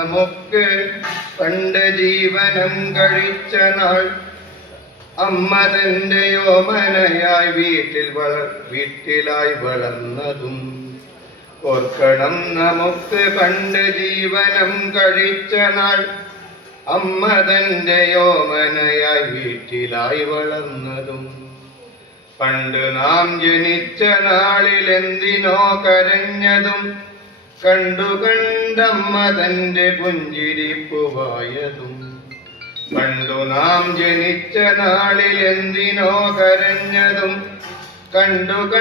നമുക്ക് പണ്ട് ജീവനം കഴിച്ച നാൾ അമ്മ തന്റെ യോമനയായി വീട്ടിൽ വളർ വീട്ടിലായി വളർന്നതും ഓർക്കണം നമുക്ക് പണ്ട് ജീവനം കഴിച്ച നാൾ അമ്മ തന്റെ യോമനയായി വീട്ടിലായി വളർന്നതും പണ്ട് നാം ജനിച്ച നാളിൽ എന്തിനോ കരഞ്ഞതും കണ്ടു കണ്ടമ്മ തന്റെ പുഞ്ചിരിപ്പുവായതും കണ്ടു നാം ജനിച്ച നാളിൽ എന്തിനോ കരഞ്ഞതും. കണ്ടു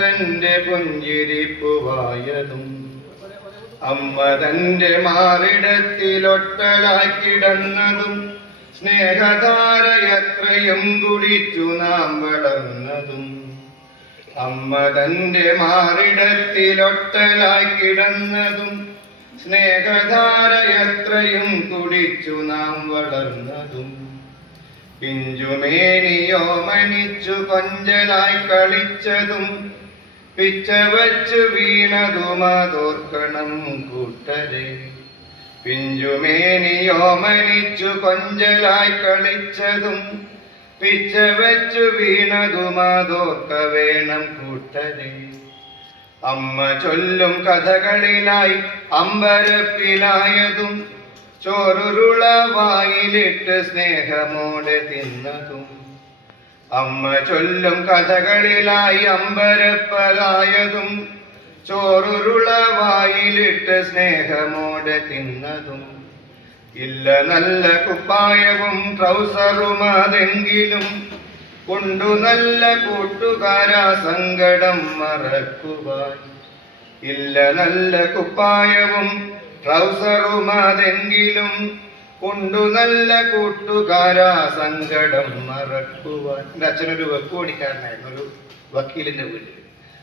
തന്റെ പുഞ്ചിരിപ്പുവായതും അമ്മ തന്റെ മാറിടത്തിലൊട്ടലാക്കിടന്നതും കിടന്നതും. സ്നേഹധാര എത്രയും കുടിച്ചു നാം വളർന്നതും അമ്മ തന്റെ മാറിടത്തിലൊട്ടലായി കിടന്നതും സ്നേഹധാര എത്രയും കുടിച്ചു നാം വളർന്നതും. പിഞ്ചുമേനിയോ മനിച്ചു കൊഞ്ചലായി കളിച്ചതും പിച്ച വച്ചു വീണതും അതോർക്കണം കൂട്ടരെ. പിഞ്ചുമേനിയോ മനിച്ചു കൊഞ്ചലായി കളിച്ചതും പിച്ച വെച്ചു വീണതും അതോർക്ക വേണം കൂട്ടരെ. അമ്മ ചൊല്ലും കഥകളിലായി അമ്പരപ്പിലായതും ചോറുരുള വായിലിട്ട് സ്നേഹമോടെ തിന്നതും. അമ്മ ചൊല്ലും കഥകളിലായി അമ്പരപ്പലായതും ചോറുരുള വായിലിട്ട് സ്നേഹമോടെ തിന്നതും. ഇല്ല നല്ല കുപ്പായവും ട്രൗസറും അതെങ്കിലും കൊണ്ടു നല്ല കൂട്ടുകാരാ സങ്കടം മറക്കുവാൻ. ഇല്ല നല്ല കുപ്പായവും ട്രൗസറും അതെങ്കിലും കൊണ്ടു നല്ല കൂട്ടുകാരാ സങ്കടം മറക്കുവാൻ. എന്റെ അച്ഛനൊരു വെപ്പ് പണിക്കാരനായിരുന്നു ഒരു വക്കീലിന്റെ വീട്ടിൽ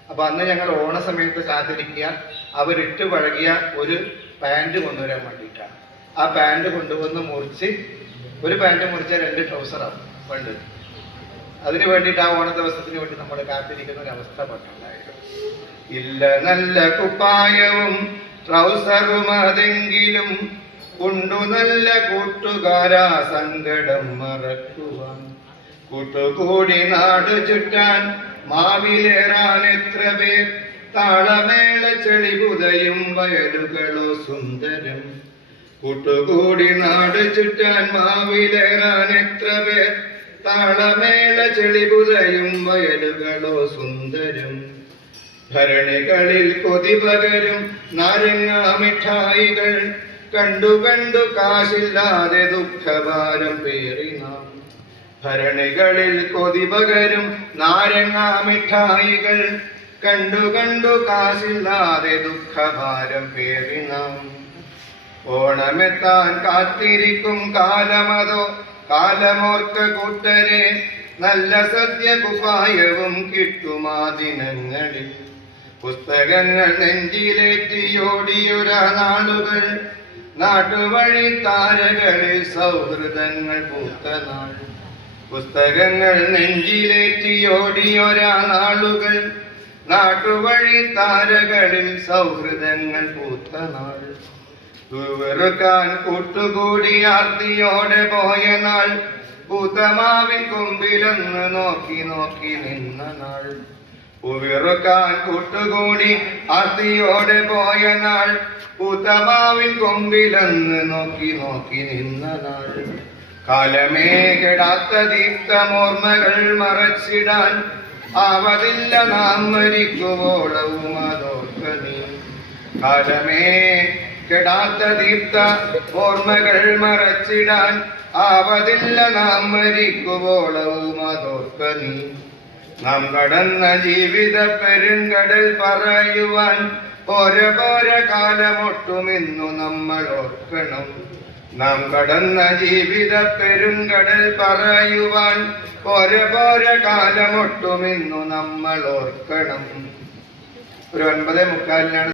അപ്പൊ അന്ന് ഞങ്ങൾ ഓണ സമയത്ത് കാത്തിരിക്കുക. അവരിട്ട് പഴകിയ ഒരു പാന്റ് കൊണ്ടുവരാൻ വേണ്ടിയിട്ടാണ്. ആ പാന്റ് കൊണ്ടുവന്ന് മുറിച്ച് ഒരു പാന്റ് മുറിച്ചാൽ രണ്ട് ട്രൗസറാണ് പണ്ട്. അതിന് വേണ്ടിയിട്ട് ആ ഓണ ദിവസത്തിന് വേണ്ടി നമ്മൾ കാത്തിരിക്കുന്ന ഒരു അവസ്ഥ പണ്ടുണ്ടായിരുന്നു. ഇല്ല നല്ല കുപ്പായവും ട്രൗസറും അതെങ്കിലും കൊണ്ടു നല്ല കൂട്ടുകാരാ സങ്കടം മറക്കുവാൻ. കൂട്ടുകൂടി നാട് ചുറ്റാൻ മാവിലേറാൻ എത്ര പേർ താളമേള വയലുകളോ സുന്ദരം. കൂട്ടുകൂടി നാട് ചുറ്റാൻ മാവിലേറാൻ എത്ര പേർ? താളമേള ചെളിപുതയും വയലുകളോ സുന്ദരം. ഭരണികളിൽ കൊതി പകരും നാരങ്ങ മിഠായികൾ. കണ്ടു കണ്ടു കാശില്ലാതെ ദുഃഖഭാരം പേറി നാം. ഭരണികളിൽ കൊതി പകരും നാരങ്ങ മിഠായികൾ. കണ്ടു കണ്ടു കാശില്ലാതെ ദുഃഖഭാരം പേറി നാം. ഓണമെത്താൻ കാത്തിരിക്കും കാലമതോ കാലമോർക്ക കൂട്ടരെ നല്ല സദ്യ കിട്ടുമാദിനങ്ങളിൽ കിട്ടുമാ ദിനങ്ങളിൽ. പുസ്തകങ്ങൾ നെഞ്ചിലേറ്റിയോടിയൊരാ നാളുകൾ. നാട്ടുവഴി താരകളിൽ സൗഹൃദങ്ങൾ പൂത്ത നാൾ. പുസ്തകങ്ങൾ നെഞ്ചിലേറ്റിയോടിയൊരാ നാളുകൾ. നാട്ടുവഴി താരകളിൽ സൗഹൃദങ്ങൾ പൂത്ത നാൾ. വെറുക്കാൻ കൂട്ടുകൂടി ആർത്തിയോടെ പോയ നാൾ ഭൂതമാവി കൊമ്പിലൊന്ന് നോക്കി നോക്കി നിന്ന നാൾ. ഉവിറുക്കാൻ കൂട്ടുകൂടി ആർത്തിയോടെ പോയ നാൾ ഭൂതമാവി കൊമ്പിലൊന്ന് നോക്കി നോക്കി നിന്ന നാൾ. കാലമേ കെടാത്ത ദീപ്തമോർമ്മകൾ മറച്ചിടാൻ ആവതില്ല നാം മരിക്കുവോളവും അതോർക്ക നീ. കാലമേ കെടാത്ത ദീപ്ത ഓർമ്മകൾ മറച്ചിടാൻ ആവതില്ല നാം മരിക്കുവോളവും അതോർക്ക നീ. നാം കടന്ന ജീവിത പെരുങ്കടൽ പറയുവാൻ ഓരോ പോര കാലമൊട്ടുമിന്നു നമ്മൾ ഓർക്കണം. നാം കടന്ന ജീവിത പെരുങ്കടൽ പറയുവാൻ ഓരോ പോര കാലമൊട്ടുമിന്നു നമ്മൾ ഓർക്കണം. ഒരു ഒൻപതേ മുക്കാലിനാണ്